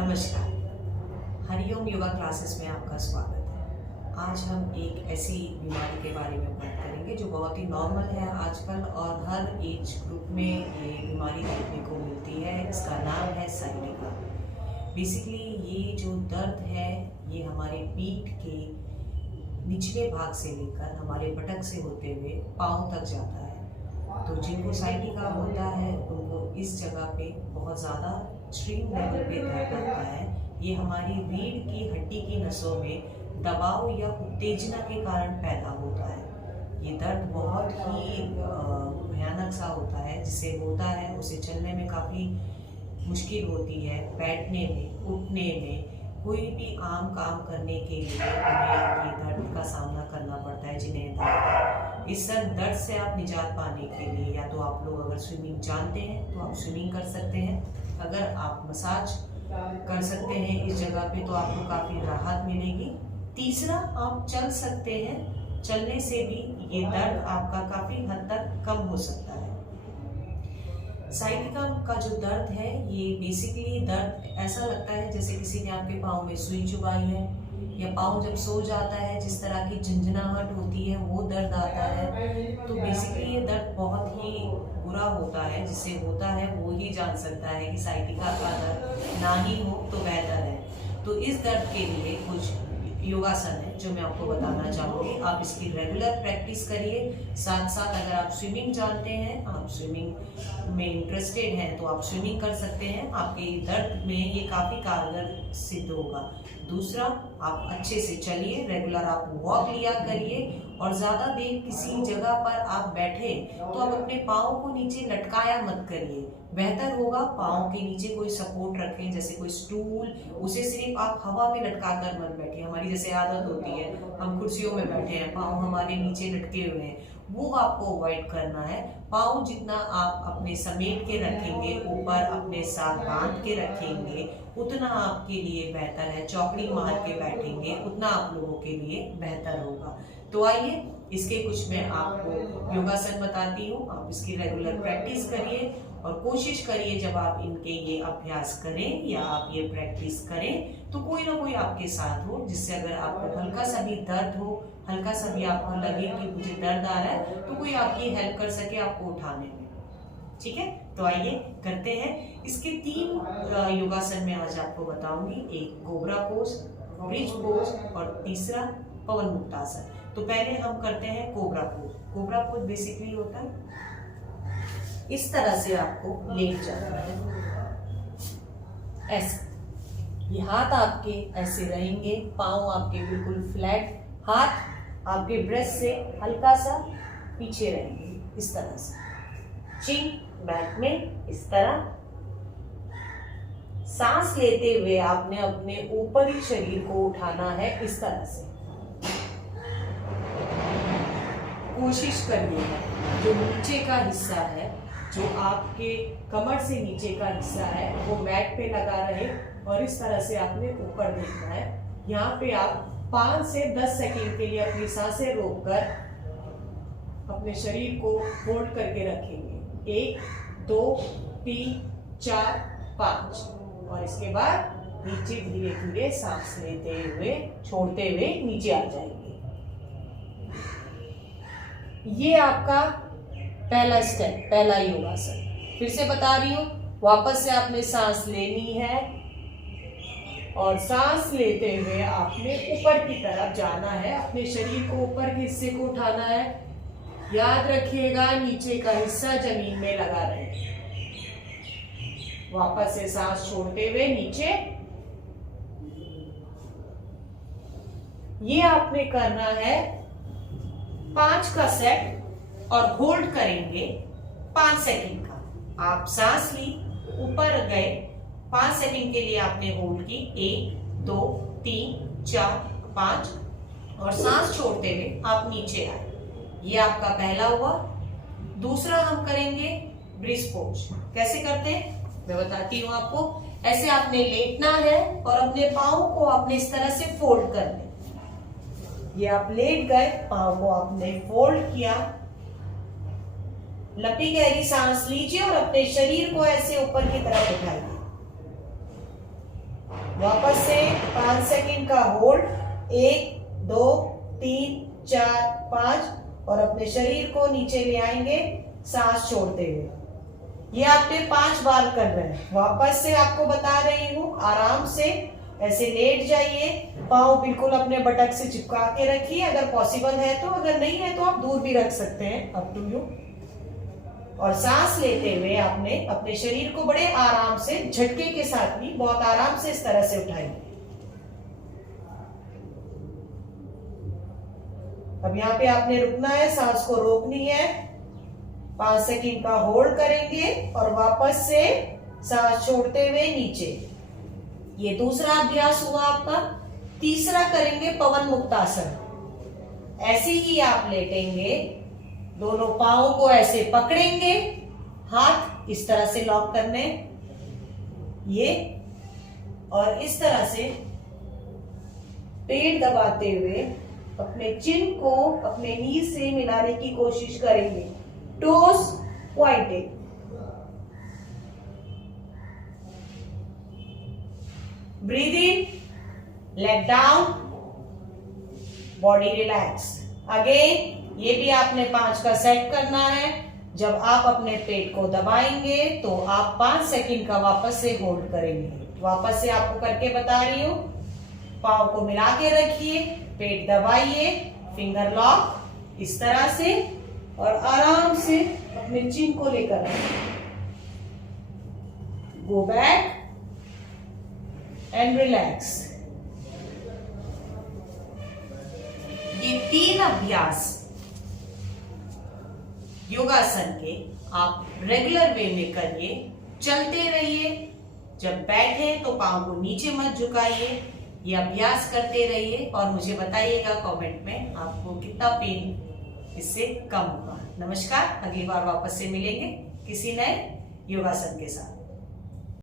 नमस्कार, हरिओम योगा क्लासेस में आपका स्वागत है। आज हम एक ऐसी बीमारी के बारे में बात करेंगे जो बहुत ही नॉर्मल है आजकल और हर एज ग्रुप में ये बीमारी देखने को मिलती है। इसका नाम है साइटिका। बेसिकली ये जो दर्द है ये हमारे पीठ के निचले भाग से लेकर हमारे पटक से होते हुए पाँव तक जाता है। तो जिनको साइटिका होता है उनको इस जगह पे बहुत ज़्यादा एक्सट्रीम लेवल पे दर्द होता है। ये हमारी रीढ़ की हड्डी की नसों में दबाव या उत्तेजना के कारण पैदा होता है। ये दर्द बहुत ही भयानक सा होता है। जिसे होता है उसे चलने में काफ़ी मुश्किल होती है, बैठने में, उठने में, कोई भी आम काम करने के लिए हमें ये दर्द का सामना करना पड़ता है जिन्हें दर्द है। इस दर्द से आप निजात पाने के लिए या तो आप लोग अगर स्विमिंग जानते हैं तो आप स्विमिंग कर सकते हैं। अगर आप मसाज कर सकते हैं इस जगह पे तो आपको काफ़ी राहत मिलेगी। तीसरा, आप चल सकते हैं। चलने से भी ये दर्द आपका काफ़ी हद तक कम हो सकता है। साइटिका का जो दर्द है ये बेसिकली दर्द ऐसा लगता है जैसे किसी ने आपके पाँव में सुई चुभाई है या पाँव जब सो जाता है जिस तरह की झंझनाहट होती है वो दर्द आता है। तो बेसिकली ये दर्द बहुत ही बुरा होता है। जिसे होता है वो ही जान सकता है कि साइटिका का दर्द ना ही हो तो बेहतर है। तो इस दर्द के लिए कुछ योगासन है जो मैं आपको बताना चाहूँगी। आप इसकी रेगुलर प्रैक्टिस करिए। साथ साथ अगर आप स्विमिंग जानते हैं, आप स्विमिंग में इंटरेस्टेड हैं तो आप स्विमिंग कर सकते हैं। आपके दर्द में ये काफ़ी कारगर सिद्ध होगा। दूसरा, आप अच्छे से चलिए, रेगुलर आप वॉक लिया करिए और ज़्यादा देर किसी जगह पर आप बैठे तो आप अपने पाँव को नीचे लटकाया मत करिए। बेहतर होगा पाँव के नीचे कोई सपोर्ट रखें, जैसे कोई स्टूल, उसे सिर्फ आप हवा में लटका कर मत बैठिए। हमारी जैसे आदत होती है, हम कुर्सियों में बैठे हैं, पाँव हमारे नीचे लटके हुए हैं, वो आपको अवॉइड करना है। पाँव जितना आप अपने समेट के रखेंगे, ऊपर अपने साथ बांध के रखेंगे, उतना आपके लिए बेहतर है। चौकड़ी मार के बैठेंगे उतना आप लोगों के लिए बेहतर होगा। तो आइए इसके कुछ मैं आपको योगासन बताती हूँ। आप इसकी रेगुलर प्रैक्टिस करिए और कोशिश करिए जब आप इनके ये अभ्यास करें या आप ये प्रैक्टिस करें तो कोई ना कोई आपके साथ हो, जिससे अगर आपको हल्का सा भी दर्द हो, हल्का सा भी आपको लगे कि मुझे दर्द आ रहा है तो कोई आपकी हेल्प कर सके आपको उठाने में। ठीक है, तो आइए करते हैं। इसके 3 योगासन मैं आज आपको बताऊंगी। एक कोबरा पोज, ब्रिज पोज और तीसरा पवन मुक्तासन। तो पहले हम करते हैं cobra pose. Cobra pose basically होता है इस तरह से आपको लेट जाना है, ऐसे। ये हाथ आपके ऐसे रहेंगे, पाँव आपके बिल्कुल फ्लैट, हाथ आपके ब्रेस्ट से हल्का सा पीछे रहेंगे इस तरह से। चिन बैक में इस तरह। सांस लेते हुए आपने अपने ऊपरी शरीर को उठाना है इस तरह से। कोशिश करिएगा जो नीचे का हिस्सा है, जो आपके कमर से नीचे का हिस्सा है, वो मैट पे लगा रहे और इस तरह से आपने ऊपर देखना है। यहाँ पे आप 5 से 10 सेकंड के लिए अपनी सांसें रोककर अपने शरीर को होल्ड करके रखेंगे। 1 2 3 4 5 और इसके बाद नीचे धीरे धीरे सांस लेते हुए छोड़ते हुए नीचे आ जाएंगे। ये आपका पहला स्टेप, पहला योगासन। फिर से बता रही हूँ, वापस से आपने सांस लेनी है और सांस लेते हुए आपने ऊपर की तरफ जाना है। अपने शरीर को ऊपर के हिस्से को उठाना है। याद रखिएगा नीचे का हिस्सा जमीन में लगा रहे। वापस से सांस छोड़ते हुए नीचे। ये आपने करना है 5 का सेट और होल्ड करेंगे 5 सेकंड का। आप सांस ली, ऊपर गए, 5 सेकंड के लिए आपने होल्ड की। 1 2 3 4 5 और सांस छोड़ते हुए आप नीचे आए। ये आपका पहला हुआ। दूसरा हम करेंगे ब्रिज पोज। कैसे करते हैं मैं बताती हूँ आपको। ऐसे आपने लेटना है और अपने पाँव को आपने इस तरह से फोल्ड करने। ये आप लेट गए, पाँव को आपने फोल्ड किया, लंबी गहरी सांस लीजिए और अपने शरीर को ऐसे ऊपर की तरफ उठाइए। वापस से 5 सेकंड का होल्ड, 1 2 3 4 5, और अपने शरीर को नीचे ले आएंगे सांस छोड़ते हुए। ये आपने 5 बार कर रहे हैं। वापस से आपको बता रही हूं, आराम से ऐसे लेट जाइए, पाँव बिल्कुल अपने बटक से चिपका के रखिए अगर पॉसिबल है तो, अगर नहीं है तो आप दूर भी रख सकते हैं, अप टू यू। और सांस लेते हुए आपने अपने शरीर को बड़े आराम से, झटके के साथ भी बहुत आराम से इस तरह से उठाइए। अब यहाँ पे आपने रुकना है, सांस को रोकनी है, 5 सेकंड का होल्ड करेंगे और वापस से सांस छोड़ते हुए नीचे। ये दूसरा अभ्यास हुआ आपका। तीसरा करेंगे पवन मुक्तासन। ऐसे ही आप लेटेंगे, दोनों पांवों को ऐसे पकड़ेंगे, हाथ इस तरह से लॉक करने, ये, और इस तरह से पेट दबाते हुए अपने चिन को अपने नी से मिलाने की कोशिश करेंगे, toes pointed. Breathe in, leg down, body relax. Again ये भी आपने 5 का सेट करना है। जब आप अपने पेट को दबाएंगे तो आप 5 सेकंड का वापस से होल्ड करेंगे। वापस से आपको करके बता रही हूं, पाँव को मिला के रखिए, पेट दबाइए, फिंगर लॉक इस तरह से, और आराम से अपने चिन को लेकर आइए। Go back and relax. ये 3 अभ्यास योगासन के आप रेगुलर वे में करिए, चलते रहिए। जब बैठे तो पाँव को नीचे मत झुकाइए, ये अभ्यास करते रहिए और मुझे बताइएगा कमेंट में आपको कितना पेन इससे कम हुआ। नमस्कार, अगली बार वापस से मिलेंगे किसी नए योगासन के साथ।